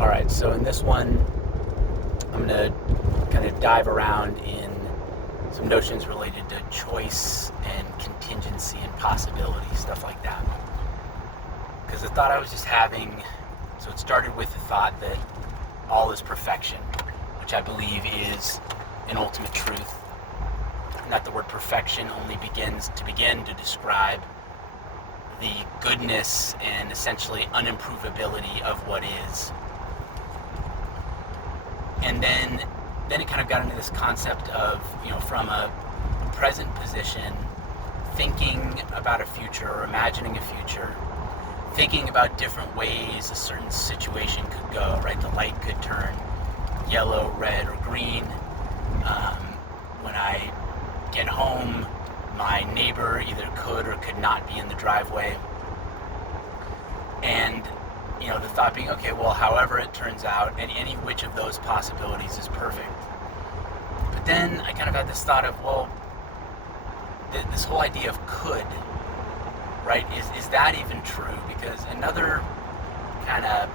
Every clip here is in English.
All right, so in this one, I'm going to kind of dive around in some notions related to choice and contingency and possibility, stuff like that. Because the thought I was just having, so it started with the thought that all is perfection, which I believe is an ultimate truth. And that the word perfection only begin to describe the goodness and essentially unimprovability of what is. And then it kind of got into this concept of, from a present position, thinking about a future or imagining a future, thinking about different ways a certain situation could go, right? The light could turn yellow, red, or green. When I get home, my neighbor either could or could not be in the driveway. And the thought being, okay, well, however it turns out, and any which of those possibilities is perfect. But then I kind of had this thought of, well, this whole idea of could, right, is that even true? Because another kind of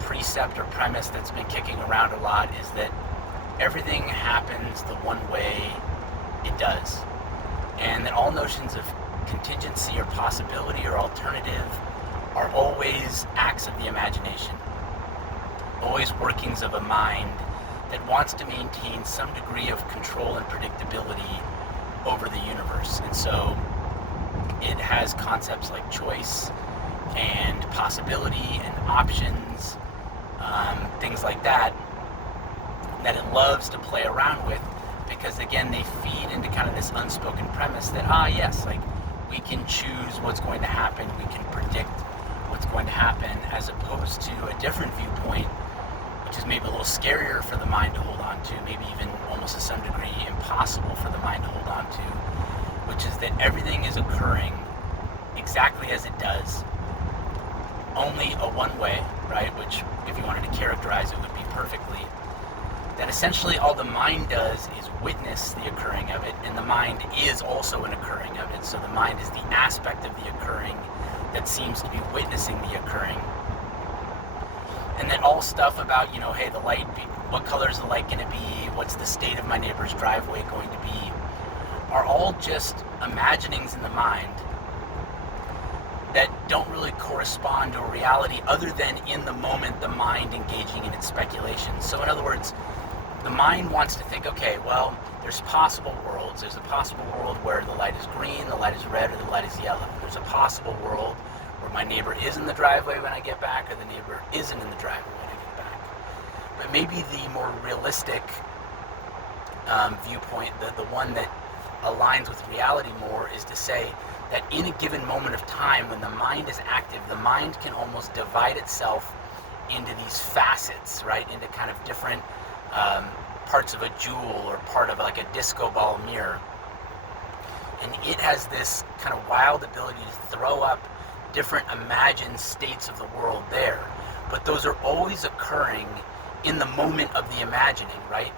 precept or premise that's been kicking around a lot is that everything happens the one way it does. And that all notions of contingency or possibility or alternative are always acts of the imagination, always workings of a mind that wants to maintain some degree of control and predictability over the universe. And so it has concepts like choice and possibility and options, things like that it loves to play around with, because again, they feed into kind of this unspoken premise that, yes, like we can choose what's going to happen, we can predict what's going to happen, as opposed to a different viewpoint, which is maybe a little scarier for the mind to hold on to, maybe even almost to some degree impossible for the mind to hold on to, which is that everything is occurring exactly as it does, only a one way, right, which if you wanted to characterize it would be perfectly, that essentially all the mind does is witness the occurring of it, and the mind is also an occurring of it. So the mind is the aspect of the occurring that seems to be witnessing the occurring. And then all stuff about, hey, the light, what color is the light going to be, what's the state of my neighbor's driveway going to be, are all just imaginings in the mind that don't really correspond to a reality other than in the moment the mind engaging in its speculation. So in other words, the mind wants to think, okay, well, there's possible worlds. There's a possible world where the light is green, the light is red, or the light is yellow. There's a possible world where my neighbor is in the driveway when I get back, or the neighbor isn't in the driveway when I get back. But maybe the more realistic viewpoint, the one that aligns with reality more, is to say that in a given moment of time when the mind is active, the mind can almost divide itself into these facets, right, into kind of different parts of a jewel or part of like a disco ball mirror. And it has this kind of wild ability to throw up different imagined states of the world there. But those are always occurring in the moment of the imagining, right?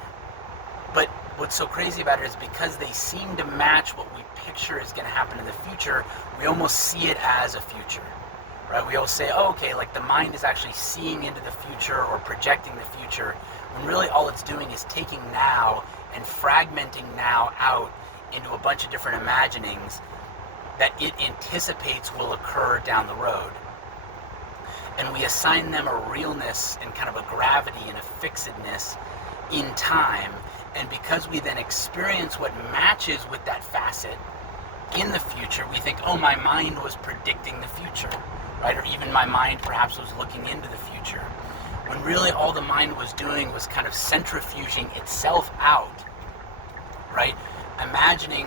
But what's so crazy about it is because they seem to match what we picture is going to happen in the future, we almost see it as a future, right? We all say, okay, like the mind is actually seeing into the future or projecting the future, when really all it's doing is taking now and fragmenting now out into a bunch of different imaginings that it anticipates will occur down the road. And we assign them a realness and kind of a gravity and a fixedness in time. And because we then experience what matches with that facet in the future, we think, oh, my mind was predicting the future, right? Or even my mind perhaps was looking into the future. When really all the mind was doing was kind of centrifuging itself out, right? Imagining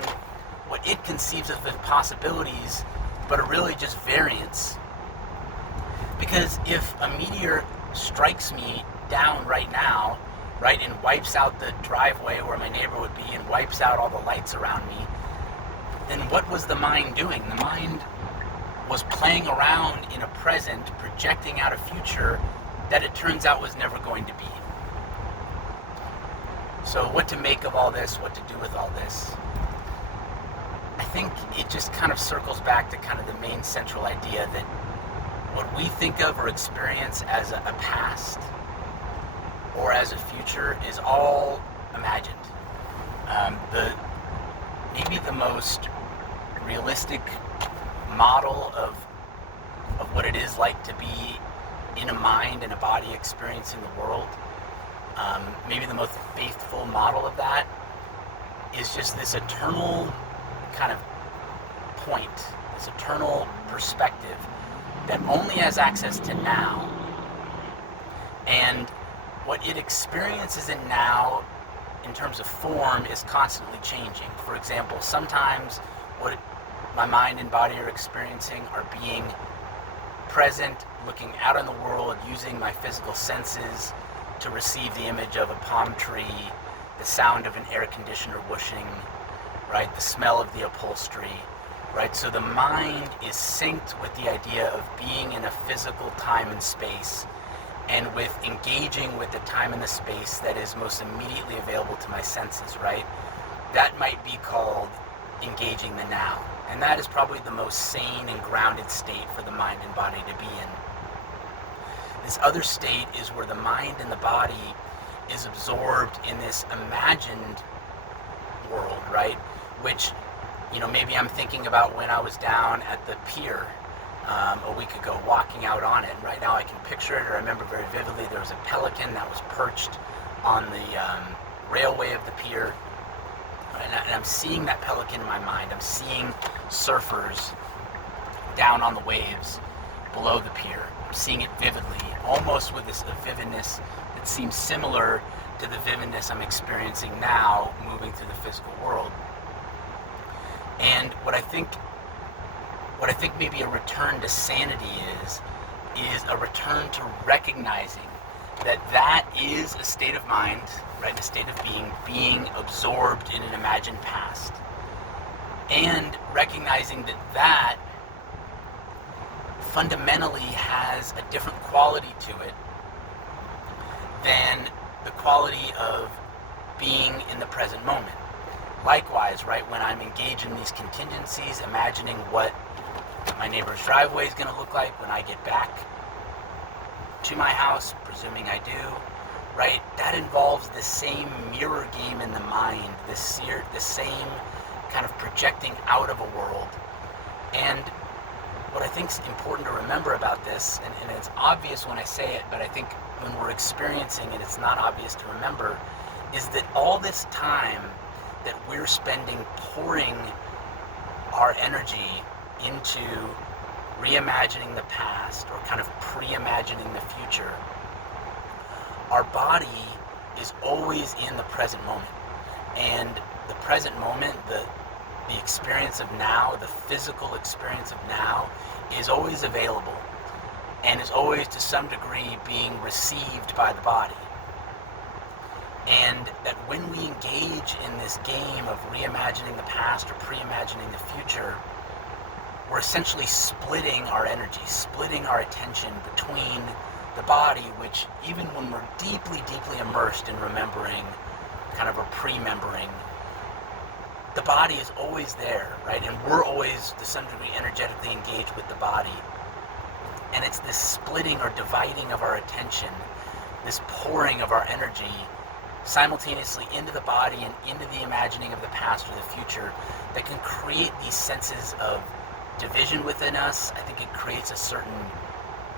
what it conceives of as possibilities, but are really just variants. Because if a meteor strikes me down right now, right, and wipes out the driveway where my neighbor would be and wipes out all the lights around me, then what was the mind doing? The mind was playing around in a present, projecting out a future that it turns out was never going to be. So what to make of all this, what to do with all this? I think it just kind of circles back to kind of the main central idea that what we think of or experience as a past or as a future is all imagined. Maybe the most realistic model of what it is like to be in a mind and a body experiencing the world, maybe the most faithful model of that is just this eternal kind of point, this eternal perspective that only has access to now, and what it experiences in now in terms of form is constantly changing. For example, sometimes what my mind and body are experiencing are being present, looking out on the world, using my physical senses to receive the image of a palm tree, the sound of an air conditioner whooshing, right? The smell of the upholstery, right? So the mind is synced with the idea of being in a physical time and space, and with engaging with the time and the space that is most immediately available to my senses, right? That might be called engaging the now. And that is probably the most sane and grounded state for the mind and body to be in. This other state is where the mind and the body is absorbed in this imagined world, right? Which, maybe I'm thinking about when I was down at the pier a week ago, walking out on it. And right now I can picture it, or I remember very vividly, there was a pelican that was perched on the railway of the pier. And I'm seeing that pelican in my mind. I'm seeing surfers down on the waves below the pier. I'm seeing it vividly, almost with a vividness that seems similar to the vividness I'm experiencing now moving through the physical world. And what I think maybe a return to sanity is a return to recognizing that is a state of mind, right? A state of being absorbed in an imagined past. And recognizing that fundamentally has a different quality to it than the quality of being in the present moment. Likewise, right, when I'm engaged in these contingencies, imagining what my neighbor's driveway is going to look like when I get back to my house, presuming I do, right? That involves the same mirror game in the mind, the same kind of projecting out of a world. And what I think is important to remember about this, and it's obvious when I say it, but I think when we're experiencing it, it's not obvious to remember, is that all this time that we're spending pouring our energy into reimagining the past or kind of pre-imagining the future, our body is always in the present moment. And the present moment, the experience of now, the physical experience of now, is always available and is always to some degree being received by the body. And that when we engage in this game of reimagining the past or pre-imagining the future, we're essentially splitting our energy, splitting our attention between the body, which even when we're deeply, deeply immersed in remembering, kind of a pre-membering, the body is always there, right? And we're always, to some degree, energetically engaged with the body. And it's this splitting or dividing of our attention, this pouring of our energy simultaneously into the body and into the imagining of the past or the future that can create these senses of division within us. I think it creates a certain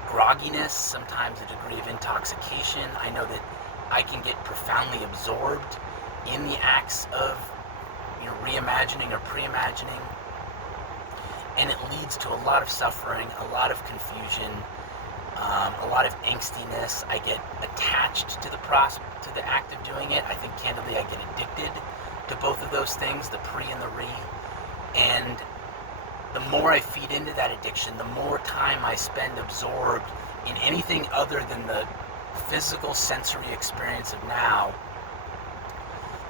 grogginess, sometimes a degree of intoxication. I know that I can get profoundly absorbed in the acts of reimagining or pre-imagining, and it leads to a lot of suffering, a lot of confusion, a lot of angstiness. I get attached to the act of doing it. I think candidly I get addicted to both of those things, the pre and the re. And the more I feed into that addiction, the more time I spend absorbed in anything other than the physical sensory experience of now,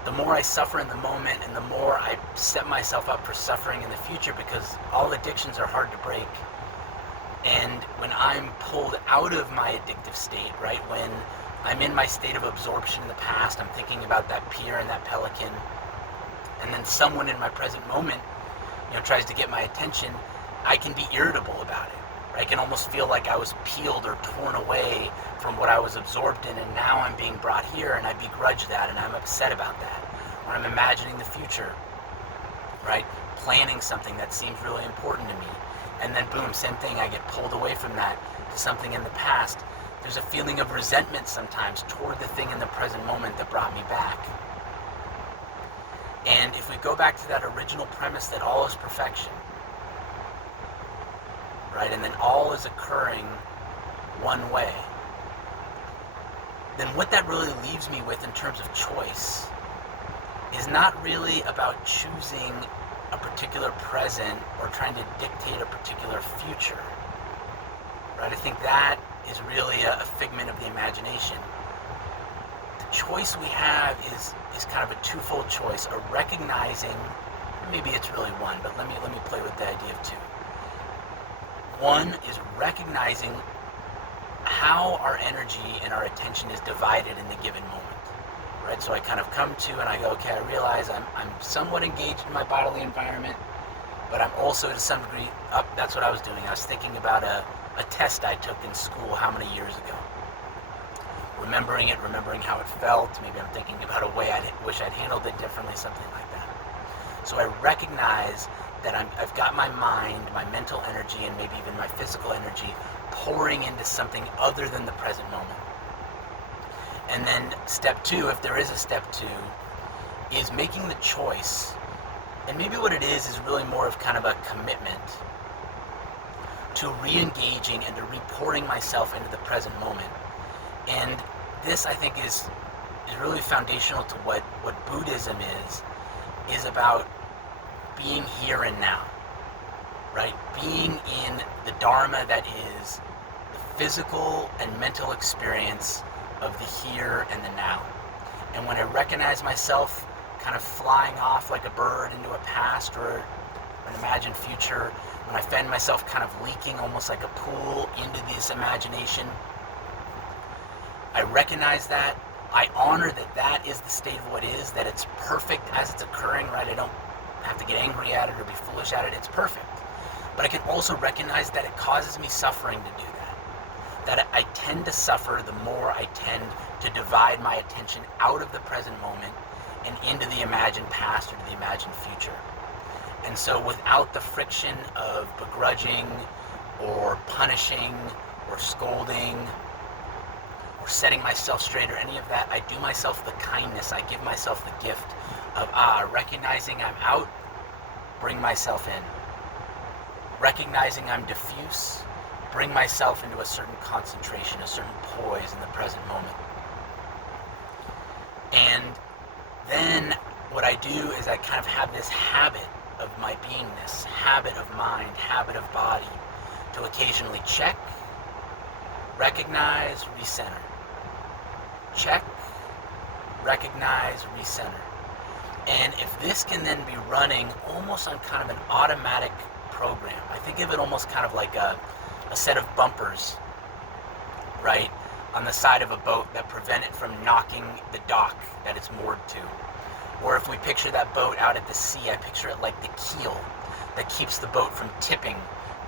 the more I suffer in the moment and the more I set myself up for suffering in the future, because all addictions are hard to break. And when I'm pulled out of my addictive state, right, when I'm in my state of absorption in the past, I'm thinking about that pier and that pelican, and then someone in my present moment tries to get my attention, I can be irritable about it. I can almost feel like I was peeled or torn away from from what I was absorbed in, and now I'm being brought here, and I begrudge that, and I'm upset about that. Or I'm imagining the future, right? Planning something that seems really important to me, and then boom, same thing, I get pulled away from that to something in the past. There's a feeling of resentment sometimes toward the thing in the present moment that brought me back. And if we go back to that original premise that all is perfection, right, and then all is occurring one way, then what that really leaves me with in terms of choice is not really about choosing a particular present or trying to dictate a particular future, right? I think that is really a figment of the imagination. The choice we have is kind of a twofold choice, a recognizing, maybe it's really one, but let me play with the idea of two. One is recognizing how our energy and our attention is divided in the given moment, right? So I kind of come to and I go, okay, I realize I'm somewhat engaged in my bodily environment, but I'm also to some degree, that's what I was doing. I was thinking about a test I took in school how many years ago. Remembering it, remembering how it felt. Maybe I'm thinking about a way I wish I'd handled it differently, something like that. So I recognize that I've got my mind, my mental energy, and maybe even my physical energy pouring into something other than the present moment. And then step two, if there is a step two, is making the choice. And maybe what it is really more of kind of a commitment to re-engaging and to re-pouring myself into the present moment. And this, I think, is really foundational to what Buddhism is about being here and now, right? Being in the Dharma that is the physical and mental experience of the here and the now. And when I recognize myself kind of flying off like a bird into a past or an imagined future, when I find myself kind of leaking almost like a pool into this imagination, I recognize that, I honor that that is the state of what is, that it's perfect as it's occurring, right? I don't have to get angry at it or be foolish at it, it's perfect. But I can also recognize that it causes me suffering to do that I tend to suffer the more I tend to divide my attention out of the present moment and into the imagined past or to the imagined future. And so without the friction of begrudging or punishing or scolding or setting myself straight or any of that, I do myself the kindness, I give myself the gift of recognizing I'm out, bring myself in. Recognizing I'm diffuse, bring myself into a certain concentration, a certain poise in the present moment. And then what I do is I kind of have this habit of my beingness, habit of mind, habit of body, to occasionally check, recognize, recenter. Check, recognize, recenter. And if this can then be running almost on kind of an automatic program, I think of it almost kind of like a set of bumpers, right, on the side of a boat that prevent it from knocking the dock that it's moored to. Or if we picture that boat out at the sea, I picture it like the keel that keeps the boat from tipping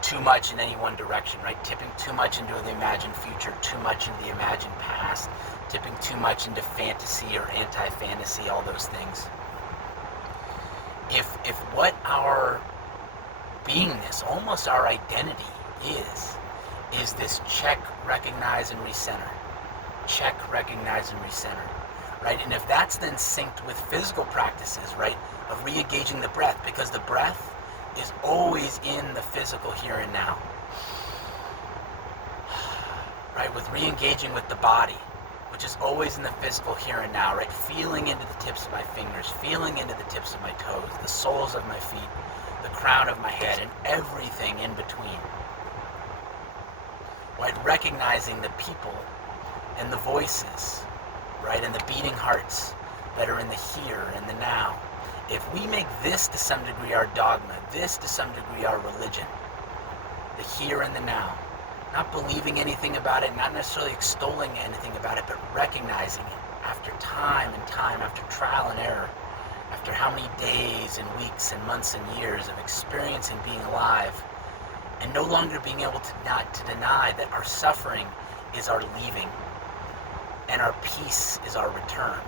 too much in any one direction, right? Tipping too much into the imagined future, too much into the imagined past, tipping too much into fantasy or anti-fantasy, all those things. If what our beingness, almost our identity is this check, recognize, and recenter. Check, recognize, and recenter. Right? And if that's then synced with physical practices, right, of re-engaging the breath, because the breath is always in the physical here and now. Right? With re-engaging with the body, which is always in the physical here and now, right? Feeling into the tips of my fingers, feeling into the tips of my toes, the soles of my feet, the crown of my head, and everything in between. Right? Recognizing the people and the voices, right, and the beating hearts that are in the here and the now. If we make this to some degree our dogma, this to some degree our religion, the here and the now, not believing anything about it, not necessarily extolling anything about it, but recognizing it after time and time, after trial and error, after how many days and weeks and months and years of experiencing being alive, and no longer being able to not to deny that our suffering is our leaving, and our peace is our return.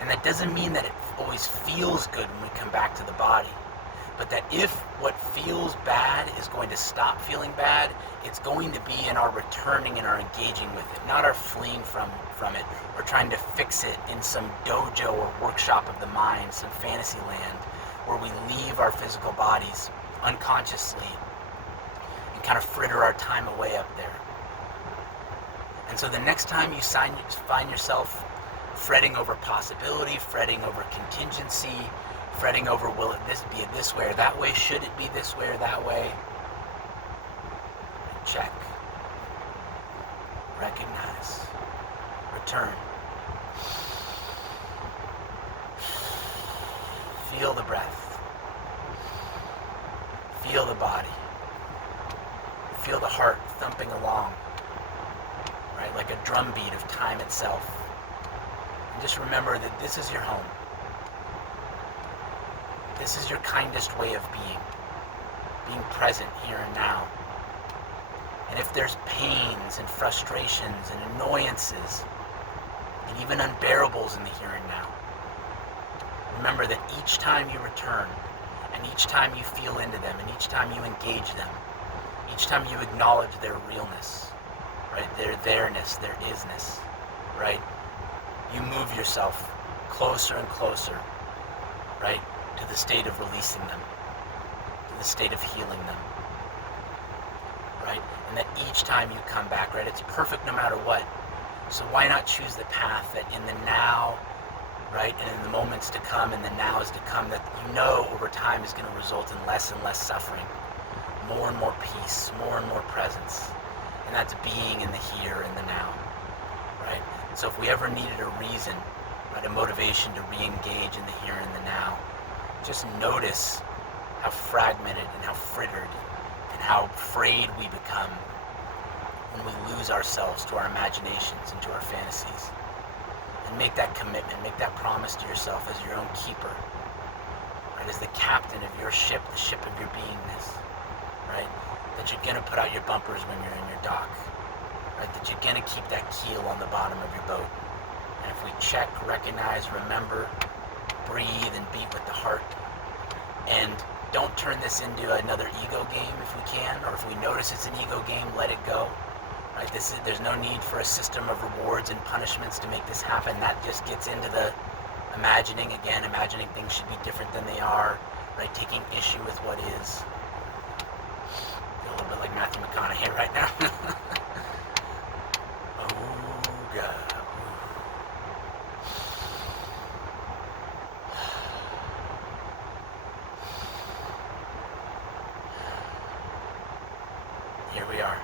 And that doesn't mean that it always feels good when we come back to the body, but that if what feels bad is going to stop feeling bad, it's going to be in our returning and our engaging with it, not our fleeing from it, or trying to fix it in some dojo or workshop of the mind, some fantasy land, where we leave our physical bodies unconsciously and kind of fritter our time away up there. And so the next time you find yourself fretting over possibility, fretting over contingency, fretting over will it be this way or that way, should it be this way or that way, check, recognize, return. Feel the breath. Feel the body. Feel the heart thumping along, right, like a drumbeat of time itself. And just remember that this is your home. This is your kindest way of being present here and now. And if there's pains and frustrations and annoyances and even unbearables in the here and now, remember that each time you return, and each time you feel into them, and each time you engage them, each time you acknowledge their realness, right, their there-ness, their isness, right, you move yourself closer and closer, right, to the state of releasing them, to the state of healing them, right, and that each time you come back, right, it's perfect no matter what, so why not choose the path that in the now, right, and in the moments to come, and the nows to come, that you know over time is going to result in less and less suffering, more and more peace, more and more presence, and that's being in the here and the now, right? So if we ever needed a reason, right, a motivation to re-engage in the here and the now, just notice how fragmented and how frittered and how afraid we become when we lose ourselves to our imaginations and to our fantasies. And make that commitment, make that promise to yourself as your own keeper, right, as the captain of your ship, the ship of your beingness, right, that you're going to put out your bumpers when you're in your dock, right, that you're going to keep that keel on the bottom of your boat. And if we check, recognize, remember, breathe, and beat with the heart, and don't turn this into another ego game if we can, or if we notice it's an ego game, let it go. Right, there's no need for a system of rewards and punishments to make this happen. That just gets into the imagining things should be different than they are, right? Taking issue with what is. Feel a little bit like Matthew McConaughey right now. Oh, God. Here we are.